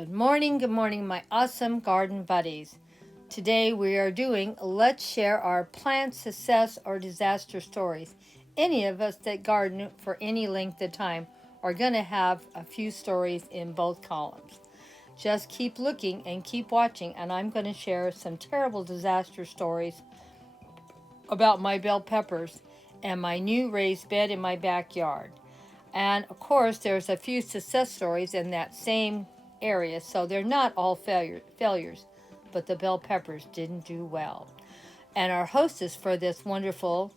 Good morning, my awesome garden buddies. Today we are doing Let's Share Our Plant Success or Disaster Stories. Any of us that garden for any length of time are going to have a few stories in both columns. Just keep looking and keep watching, and I'm going to share some terrible disaster stories about my bell peppers and my new raised bed in my backyard. And of course, there's a few success stories in that same area, so they're not all failures, but the bell peppers didn't do well. And our hostess for this wonderful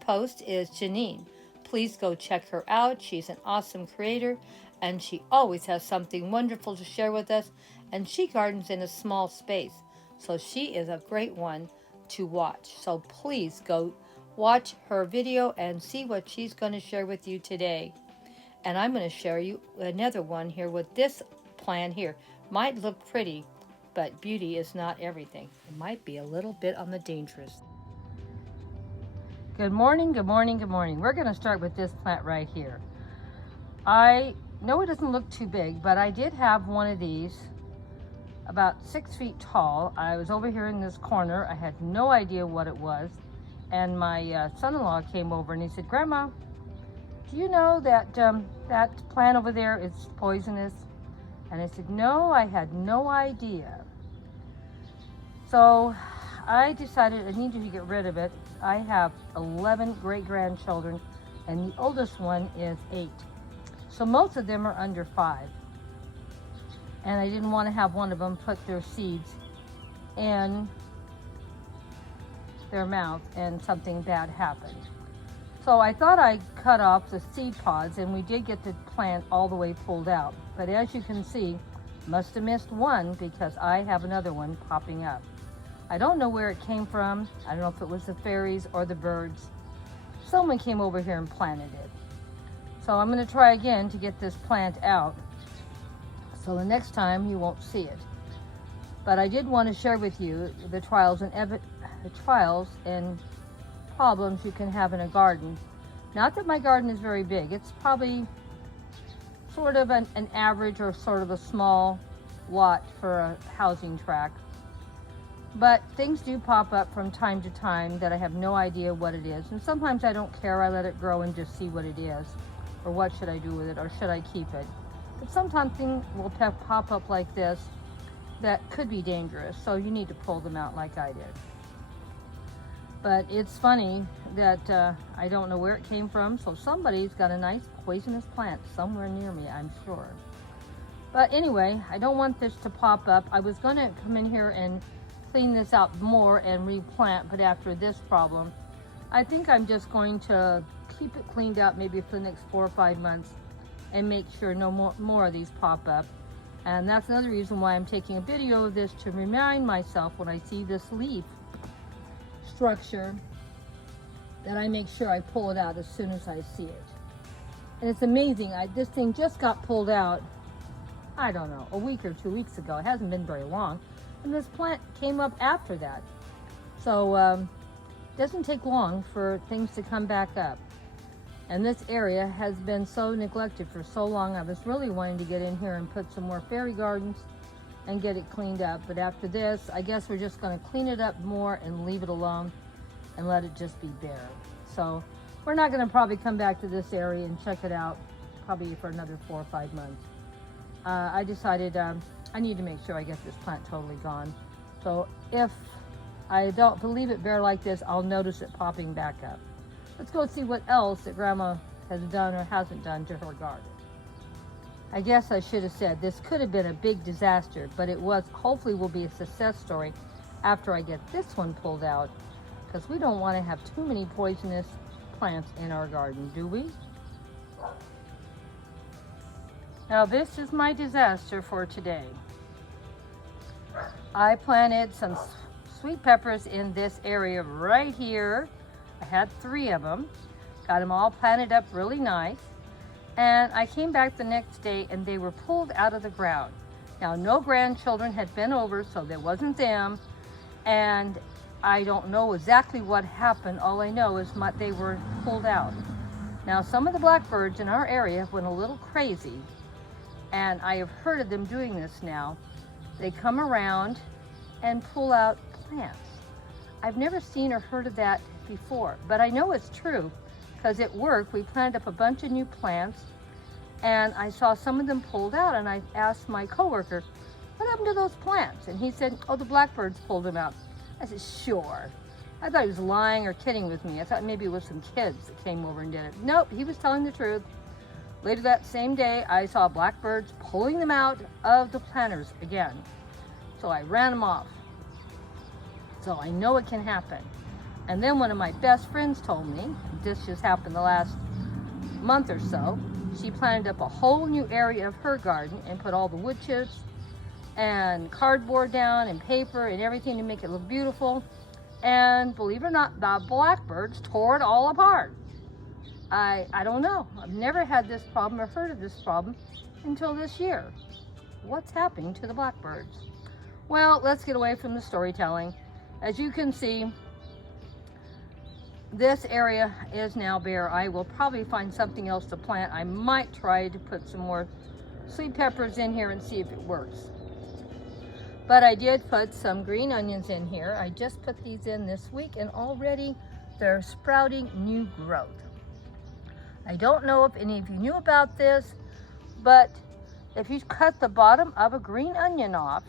post is Janine. Please go check her out. She's an awesome creator, and she always has something wonderful to share with us, and she gardens in a small space, so she is a great one to watch. So please go watch her video and see what she's going to share with you today. And I'm going to share you another one here with this plant here. Might look pretty, but beauty is not everything. It might be a little bit on the dangerous. Good morning, good morning, good morning. We're going to start with this plant right here. I know it doesn't look too big, but I did have one of these about 6 feet tall. I was over here in this corner. I had no idea what it was. And my son-in-law came over and he said, "Grandma, do you know that that plant over there is poisonous?" And I said, "No, I had no idea." So I decided I needed to get rid of it. I have 11 great-grandchildren, and the oldest one is 8. So most of them are under 5. And I didn't want to have one of them put their seeds in their mouth and something bad happened. So I thought I'd cut off the seed pods, and we did get the plant all the way pulled out. But as you can see, must have missed one because I have another one popping up. I don't know where it came from. I don't know if it was the fairies or the birds. Someone came over here and planted it. So I'm going to try again to get this plant out, so the next time you won't see it. But I did want to share with you the trials and problems you can have in a garden. Not that my garden is very big. It's probably sort of an average or sort of a small lot for a housing tract. But things do pop up from time to time that I have no idea what it is. And sometimes I don't care. I let it grow and just see what it is. Or what should I do with it? Or should I keep it? But sometimes things will pop up like this that could be dangerous. So you need to pull them out like I did. But it's funny that I don't know where it came from. So somebody's got a nice poisonous plant somewhere near me, I'm sure. But anyway, I don't want this to pop up. I was going to come in here and clean this out more and replant, but after this problem, I think I'm just going to keep it cleaned out maybe for the next 4 or 5 months and make sure no more of these pop up. And that's another reason why I'm taking a video of this, to remind myself when I see this leaf structure that I make sure I pull it out as soon as I see it. And it's amazing, this thing just got pulled out, I don't know, a week or 2 weeks ago. It hasn't been very long. And this plant came up after that. So it doesn't take long for things to come back up. And this area has been so neglected for so long. I was really wanting to get in here and put some more fairy gardens and get it cleaned up. But after this, I guess we're just going to clean it up more and leave it alone and let it just be bare. So we're not going to probably come back to this area and check it out probably for another 4 or 5 months. I decided I need to make sure I get this plant totally gone. So if I don't leave it bare like this, I'll notice it popping back up. Let's go see what else that Grandma has done or hasn't done to her garden. I guess I should have said this could have been a big disaster, but it was, hopefully will be a success story after I get this one pulled out, because we don't want to have too many poisonous plants in our garden, do we? Now this is my disaster for today. I planted some sweet peppers in this area right here. I had 3 of them. Got them all planted up really nice. And I came back the next day and they were pulled out of the ground. Now no grandchildren had been over, so there wasn't them. And I don't know exactly what happened. All I know is they were pulled out. Now some of the blackbirds in our area went a little crazy and I have heard of them doing this now. They come around and pull out plants. I've never seen or heard of that before, but I know it's true because at work we planted up a bunch of new plants and I saw some of them pulled out, and I asked my coworker, what happened to those plants? And he said, oh, the blackbirds pulled them out. I said, sure. I thought he was lying or kidding with me. I thought maybe it was some kids that came over and did it. Nope, he was telling the truth. Later that same day, I saw blackbirds pulling them out of the planters again. So I ran them off. So I know it can happen. And then one of my best friends told me, this just happened the last month or so, she planted up a whole new area of her garden and put all the wood chips and cardboard down and paper and everything to make it look beautiful. And believe it or not, the blackbirds tore it all apart. I don't know. I've never had this problem or heard of this problem until this year. What's happening to the blackbirds? Well, let's get away from the storytelling. As you can see, this area is now bare. I will probably find something else to plant. I might try to put some more sweet peppers in here and see if it works. But I did put some green onions in here. I just put these in this week and already they're sprouting new growth. I don't know if any of you knew about this, but if you cut the bottom of a green onion off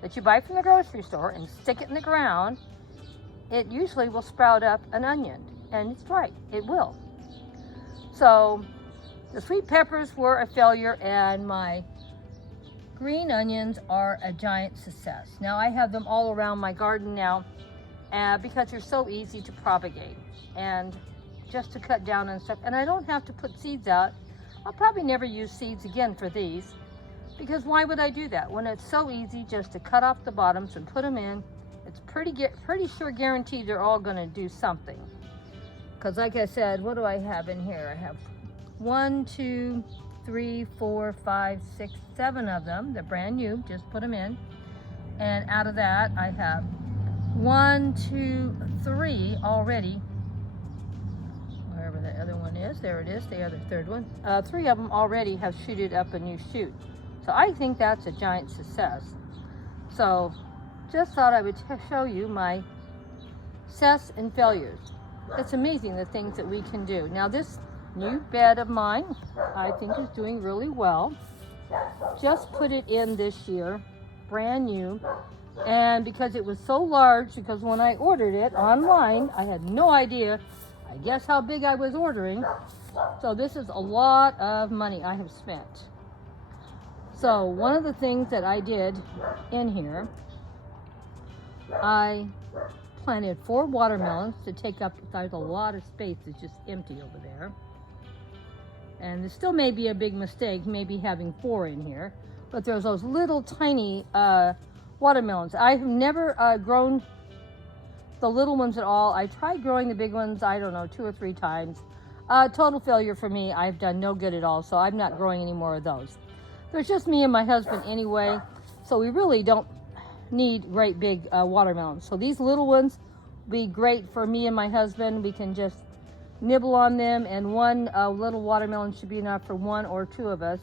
that you buy from the grocery store and stick it in the ground, it usually will sprout up an onion. And it's right, it will. So the sweet peppers were a failure and my green onions are a giant success. Now I have them all around my garden now because they're so easy to propagate and just to cut down and stuff. And I don't have to put seeds out. I'll probably never use seeds again for these because why would I do that when it's so easy just to cut off the bottoms and put them in? It's pretty sure guaranteed they're all going to do something. Because like I said, what do I have in here? I have 1, 2, 3, 4, 5, 6, 7 of them. They're brand new. Just put them in. And out of that, I have 1, 2, 3 already. Wherever the other one is, there it is. The other third one. 3 of them already have shooted up a new shoot. So I think that's a giant success. So just thought I would show you my success and failures. It's amazing the things that we can do. Now this new bed of mine, I think is doing really well. Just put it in this year, brand new. And because it was so large, because when I ordered it online, I had no idea, I guess, how big I was ordering. So this is a lot of money I have spent. So one of the things that I did in here, I planted 4 watermelons to take up, there's a lot of space that's just empty over there. And there still may be a big mistake, maybe having 4 in here, but there's those little tiny watermelons. I've never grown the little ones at all. I tried growing the big ones, I don't know, 2 or 3 times. Total failure for me. I've done no good at all, so I'm not growing any more of those. There's just me and my husband anyway, so we really don't need great big watermelons. So these little ones will be great for me and my husband. We can just nibble on them, and one little watermelon should be enough for 1 or 2 of us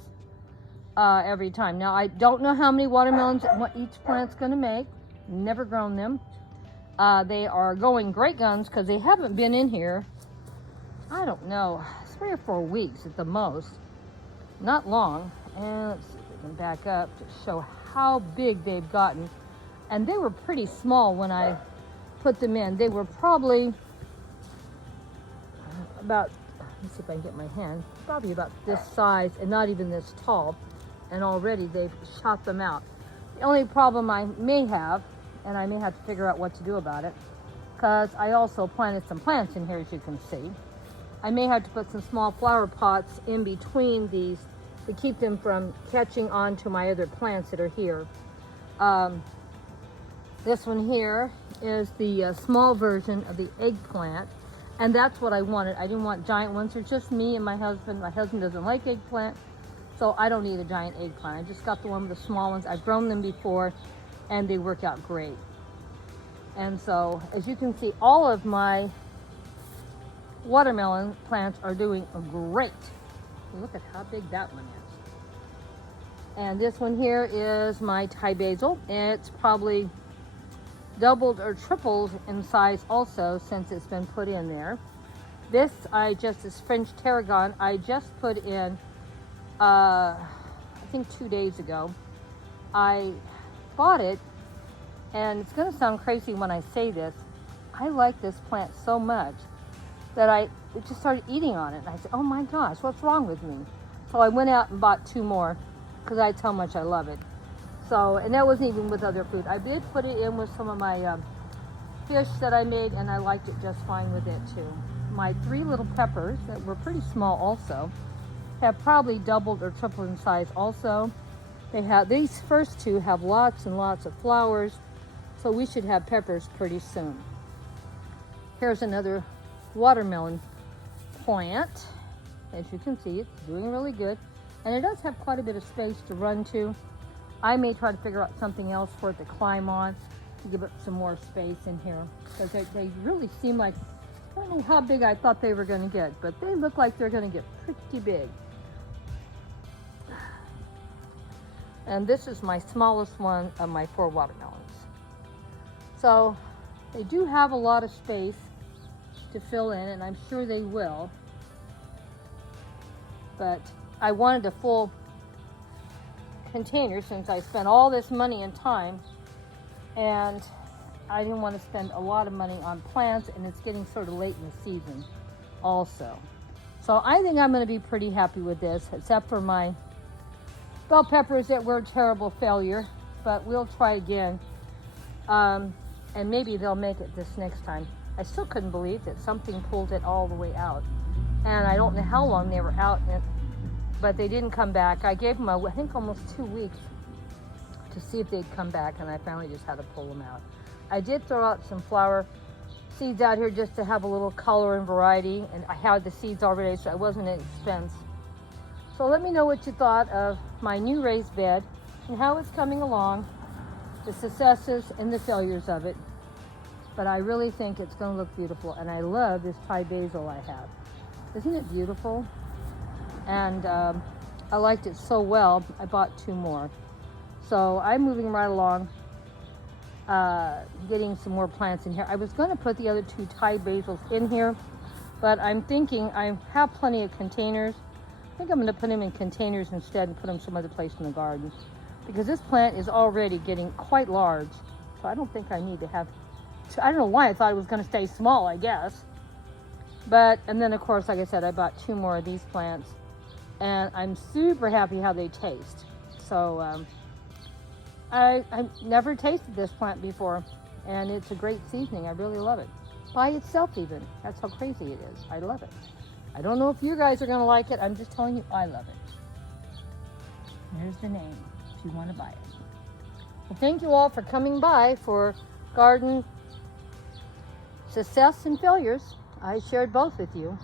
every time. Now I don't know how many watermelons each plant's going to make. Never grown them. They are going great guns because they haven't been in here, I don't know, 3 or 4 weeks at the most. Not long. And let's see if we can back up to show how big they've gotten. And they were pretty small when I put them in. They were probably about, let's see if I can get my hand, probably about this size and not even this tall. And already they've shot them out. The only problem I may have, and I may have to figure out what to do about it, because I also planted some plants in here, as you can see. I may have to put some small flower pots in between these to keep them from catching on to my other plants that are here. This one here is the small version of the eggplant, and that's what I wanted. I didn't want giant ones. There's just me and my husband. My husband doesn't like eggplant, so I don't need a giant eggplant. I just got the one with the small ones. I've grown them before, and they work out great. And so, as you can see, all of my watermelon plants are doing great. Look at how big that one is. And this one here is my Thai basil. It's probably doubled or tripled in size also since it's been put in there. This this French tarragon, I just put in, I think 2 days ago. I bought it, and it's gonna sound crazy when I say this. I like this plant so much that I just started eating on it. And I said, oh my gosh, what's wrong with me? So I went out and bought 2 more because that's how much I love it. So, and that wasn't even with other food. I did put it in with some of my fish that I made, and I liked it just fine with it too. My 3 little peppers that were pretty small also have probably doubled or tripled in size also. They have, these first 2 have lots and lots of flowers, so we should have peppers pretty soon. Here's another watermelon plant. As you can see, it's doing really good, and it does have quite a bit of space to run to. I may try to figure out something else for it to climb on to give it some more space in here, because they really seem like, I don't know how big I thought they were going to get, but they look like they're going to get pretty big. And this is my smallest one of my 4 watermelons. So they do have a lot of space to fill in, and I'm sure they will. But I wanted a full container since I spent all this money and time, and I didn't want to spend a lot of money on plants, and it's getting sort of late in the season also. So I think I'm going to be pretty happy with this, except for my bell peppers that were a terrible failure, but we'll try again. And maybe they'll make it this next time. I still couldn't believe that something pulled it all the way out. And I don't know how long they were out, but they didn't come back. I gave them, I think, almost 2 weeks to see if they'd come back, and I finally just had to pull them out. I did throw out some flower seeds out here just to have a little color and variety, and I had the seeds already, so it wasn't an expense. So let me know what you thought of my new raised bed and how it's coming along, the successes and the failures of it. But I really think it's going to look beautiful, and I love this Thai basil I have. Isn't it beautiful? And I liked it so well, I bought 2 more. So I'm moving right along, getting some more plants in here. I was going to put the other 2 Thai basils in here, but I'm thinking I have plenty of containers. I think I'm going to put them in containers instead and put them some other place in the garden, because this plant is already getting quite large. So I don't think I need to have, I don't know why I thought it was going to stay small, I guess. But, and then of course, like I said, I bought 2 more of these plants, and I'm super happy how they taste. So I've never tasted this plant before, and it's a great seasoning. I really love it. By itself even. That's how crazy it is. I love it. I don't know if you guys are going to like it. I'm just telling you, I love it. There's the name, if you want to buy it. Well, thank you all for coming by for garden success and failures. I shared both with you.